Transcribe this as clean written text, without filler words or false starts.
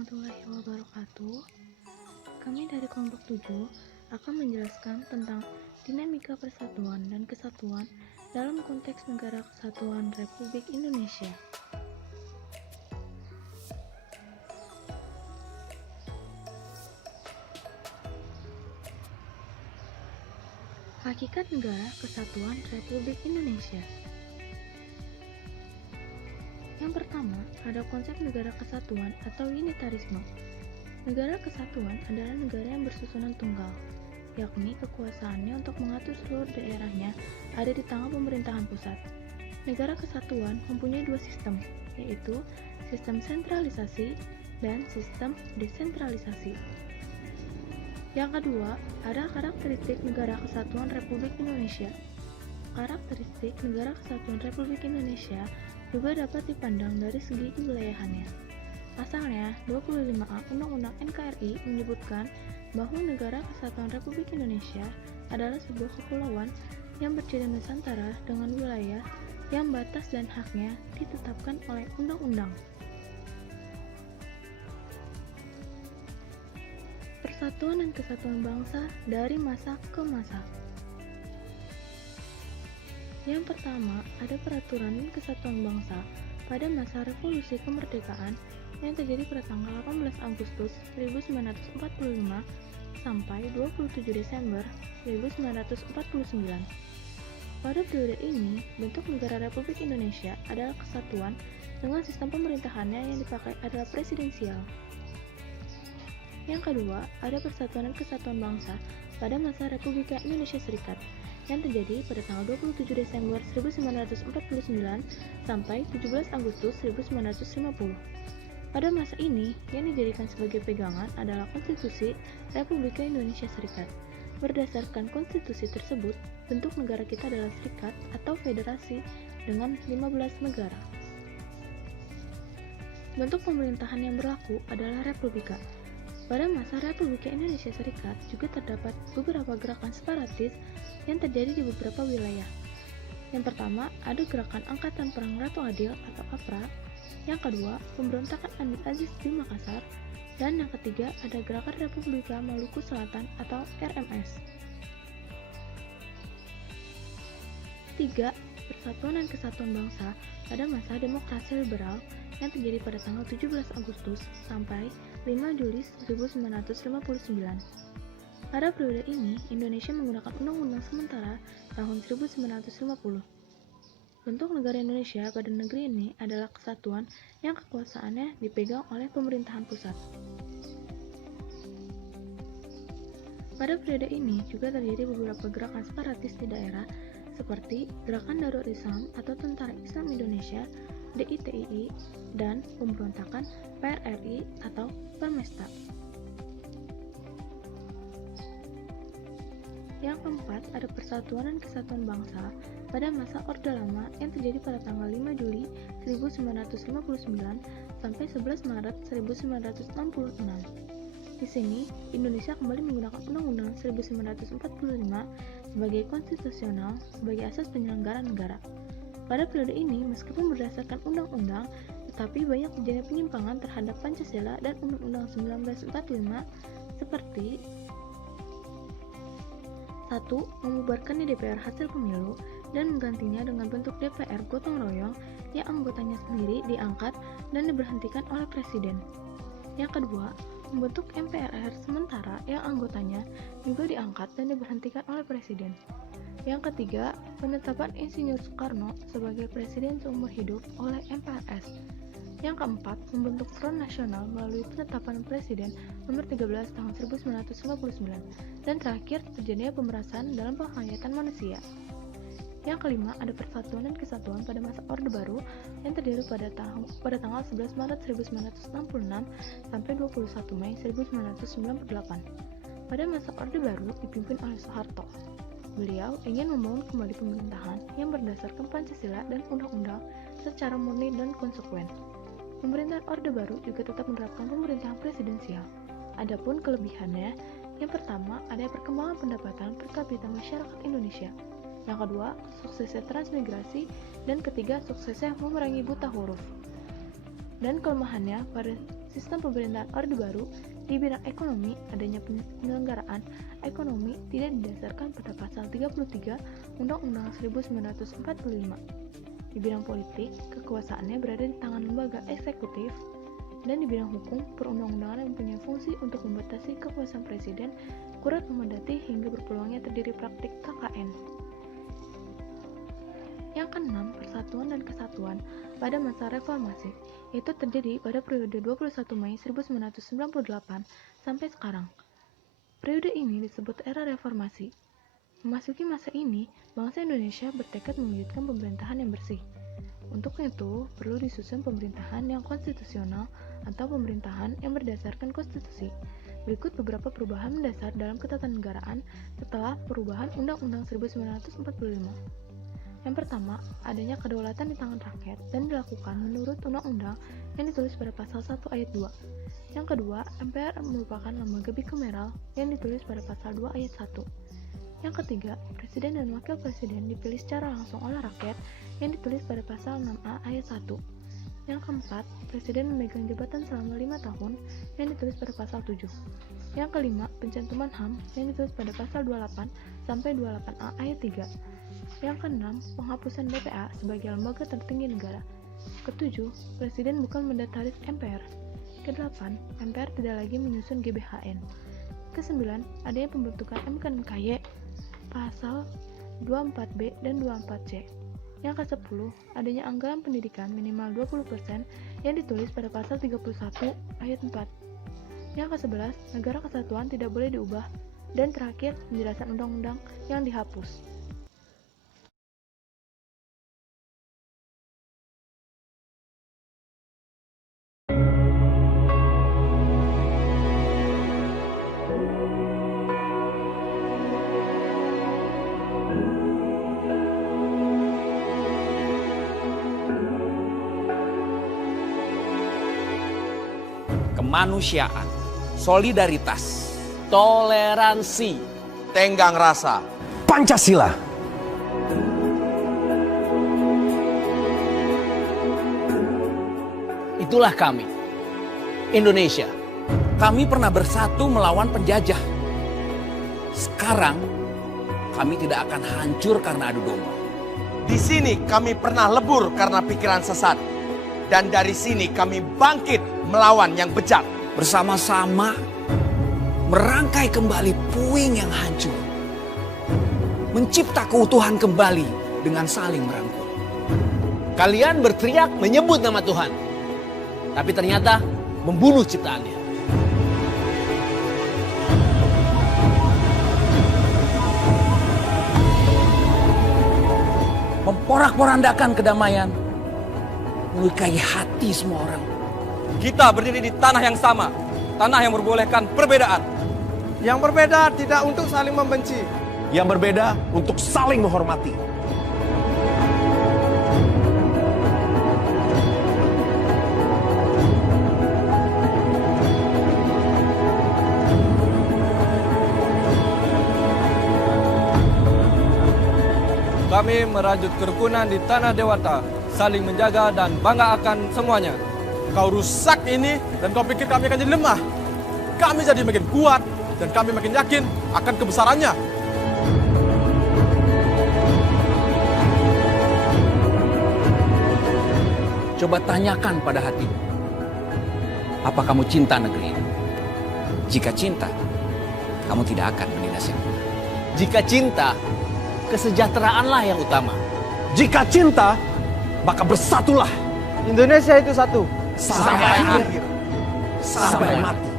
warahmatullahi wabarakatuh. Kami dari kelompok 7 akan menjelaskan tentang dinamika persatuan dan kesatuan dalam konteks Negara Kesatuan Republik Indonesia. Hakikat Negara Kesatuan Republik Indonesia. Yang pertama, ada konsep negara kesatuan atau unitarisme. Negara kesatuan adalah negara yang bersusunan tunggal, yakni kekuasaannya untuk mengatur seluruh daerahnya ada di tangan pemerintahan pusat. Negara kesatuan mempunyai dua sistem, yaitu sistem sentralisasi dan sistem desentralisasi. Yang kedua, ada karakteristik Negara Kesatuan Republik Indonesia. Karakteristik Negara Kesatuan Republik Indonesia juga dapat dipandang dari segi kewilayahannya. Pasalnya, 25A Undang-Undang NKRI menyebutkan bahwa Negara Kesatuan Republik Indonesia adalah sebuah kepulauan yang berdiri Nusantara dengan wilayah yang batas dan haknya ditetapkan oleh undang-undang. Persatuan dan kesatuan bangsa dari masa ke masa. Yang pertama, ada peraturan dan kesatuan bangsa pada masa revolusi kemerdekaan yang terjadi pada tanggal 18 Agustus 1945 sampai 27 Desember 1949. Pada periode ini, bentuk negara Republik Indonesia adalah kesatuan dengan sistem pemerintahannya yang dipakai adalah presidensial. Yang kedua, ada persatuan dan kesatuan bangsa pada masa Republik Indonesia Serikat yang terjadi pada tanggal 27 Desember 1949 sampai 17 Agustus 1950. Pada masa ini, yang dijadikan sebagai pegangan adalah Konstitusi Republik Indonesia Serikat. Berdasarkan konstitusi tersebut, bentuk negara kita adalah serikat atau federasi dengan 15 negara. Bentuk pemerintahan yang berlaku adalah republika. Pada masa Republik Indonesia Serikat juga terdapat beberapa gerakan separatis yang terjadi di beberapa wilayah. Yang pertama, ada gerakan Angkatan Perang Ratu Adil atau APRA. Yang kedua, pemberontakan Andi Aziz di Makassar. Dan yang ketiga, ada Gerakan Republika Maluku Selatan atau RMS. 3. Persatuan dan kesatuan bangsa pada masa demokrasi liberal yang terjadi pada tanggal 17 Agustus sampai 5 Juli 1959. Pada periode ini, Indonesia menggunakan Undang-Undang Sementara tahun 1950. Bentuk negara Indonesia pada negeri ini adalah kesatuan yang kekuasaannya dipegang oleh pemerintahan pusat. Pada periode ini juga terjadi beberapa gerakan separatis di daerah seperti Gerakan Darul Islam atau Tentara Islam Indonesia (DITII) dan pemberontakan PRRI atau Permesta. Yang keempat, ada persatuan dan kesatuan bangsa pada masa Orde Lama yang terjadi pada tanggal 5 Juli 1959 sampai 11 Maret 1966. Di sini, Indonesia kembali menggunakan Undang-Undang 1945 sebagai konstitusional sebagai asas penyelenggaraan negara. Pada periode ini, meskipun berdasarkan undang-undang, tetapi banyak terjadi penyimpangan terhadap Pancasila dan Undang-Undang 1945 seperti 1. Membubarkan DPR hasil pemilu dan menggantinya dengan bentuk DPR gotong royong yang anggotanya sendiri diangkat dan diberhentikan oleh Presiden. Yang kedua, membentuk MPRR sementara yang anggotanya juga diangkat dan diberhentikan oleh Presiden. Yang ketiga, penetapan Insinyur Soekarno sebagai Presiden seumur hidup oleh MPRS. Yang keempat, membentuk Front Nasional melalui penetapan Presiden nomor 13 tahun 1959. Dan terakhir, terjadinya pemerasan dalam penghayatan manusia. Yang kelima, ada persatuan dan kesatuan pada masa Orde Baru yang terjadi pada tanggal 11 Maret 1966 sampai 21 Mei 1998. Pada masa Orde Baru dipimpin oleh Soeharto. Beliau ingin membangun kembali pemerintahan yang berdasarkan Pancasila dan Undang-Undang secara murni dan konsekuen. Pemerintahan Orde Baru juga tetap menerapkan pemerintahan presidensial. Adapun kelebihannya, yang pertama, ada perkembangan pendapatan per kapita masyarakat Indonesia. Yang kedua, suksesnya transmigrasi. Dan ketiga, suksesnya memerangi buta huruf. Dan kelemahannya pada sistem pemerintahan Orde Baru di bidang ekonomi, adanya penyelenggaraan ekonomi tidak didasarkan pada pasal 33 Undang-Undang 1945. Di bidang politik, kekuasaannya berada di tangan lembaga eksekutif, dan di bidang hukum, perundang-undangan yang mempunyai fungsi untuk membatasi kekuasaan presiden kurat memadati hingga berpeluangnya terjadi praktik KKN. Yang keenam, persatuan dan kesatuan pada masa reformasi, yaitu terjadi pada periode 21 Mei 1998 sampai sekarang. Periode ini disebut era reformasi. Memasuki masa ini, bangsa Indonesia bertekad mewujudkan pemerintahan yang bersih. Untuk itu, perlu disusun pemerintahan yang konstitusional atau pemerintahan yang berdasarkan konstitusi. Berikut beberapa perubahan mendasar dalam ketatanegaraan setelah perubahan Undang-Undang 1945. Yang pertama, adanya kedaulatan di tangan rakyat dan dilakukan menurut undang-undang yang ditulis pada pasal 1 ayat 2. Yang kedua, MPR merupakan lembaga bikameral yang ditulis pada pasal 2 ayat 1. Yang ketiga, presiden dan wakil presiden dipilih secara langsung oleh rakyat yang ditulis pada pasal 6A ayat 1. Yang keempat, presiden memegang jabatan selama 5 tahun yang ditulis pada pasal 7. Yang kelima, pencantuman HAM yang ditulis pada pasal 28 sampai 28A ayat 3. Yang keenam, penghapusan BPA sebagai lembaga tertinggi negara. Ketujuh, presiden bukan mendataris MPR. Kedelapan, MPR tidak lagi menyusun GBHN. Kesembilan, adanya pembentukan MKMKY pasal 24B dan 24C. Yang ke-10, adanya anggaran pendidikan minimal 20% yang ditulis pada pasal 31 ayat 4. Yang ke-11, negara kesatuan tidak boleh diubah. Dan terakhir, penjelasan undang-undang yang dihapus. Kemanusiaan, solidaritas, toleransi, tenggang rasa, Pancasila. itulah kami, Indonesia. kami pernah bersatu melawan penjajah. Sekarang, kami tidak akan hancur karena adu domba. Di sini kami pernah lebur karena pikiran sesat. Dan dari sini kami bangkit melawan yang bejat. Bersama-sama merangkai kembali puing yang hancur. Mencipta keutuhan kembali dengan saling merangkul. Kalian berteriak menyebut nama Tuhan, tapi ternyata membunuh ciptaannya. Memporak-porandakan kedamaian, melukai hati semua orang. Kita berdiri di tanah yang sama, tanah yang memperbolehkan perbedaan. Yang berbeda tidak untuk saling membenci. Yang berbeda untuk saling menghormati. Kami merajut kerukunan di tanah Dewata, saling menjaga dan bangga akan semuanya. Kau rusak ini dan kau pikir kami akan jadi lemah. Kami jadi makin kuat dan kami makin yakin akan kebesarannya. Coba tanyakan pada hatimu, apa kamu cinta negeri ini? Jika cinta, kamu tidak akan menindas yang benar. Jika cinta, kesejahteraanlah yang utama. Jika cinta, maka bersatulah Indonesia itu satu. sampai akhir, sampai mati.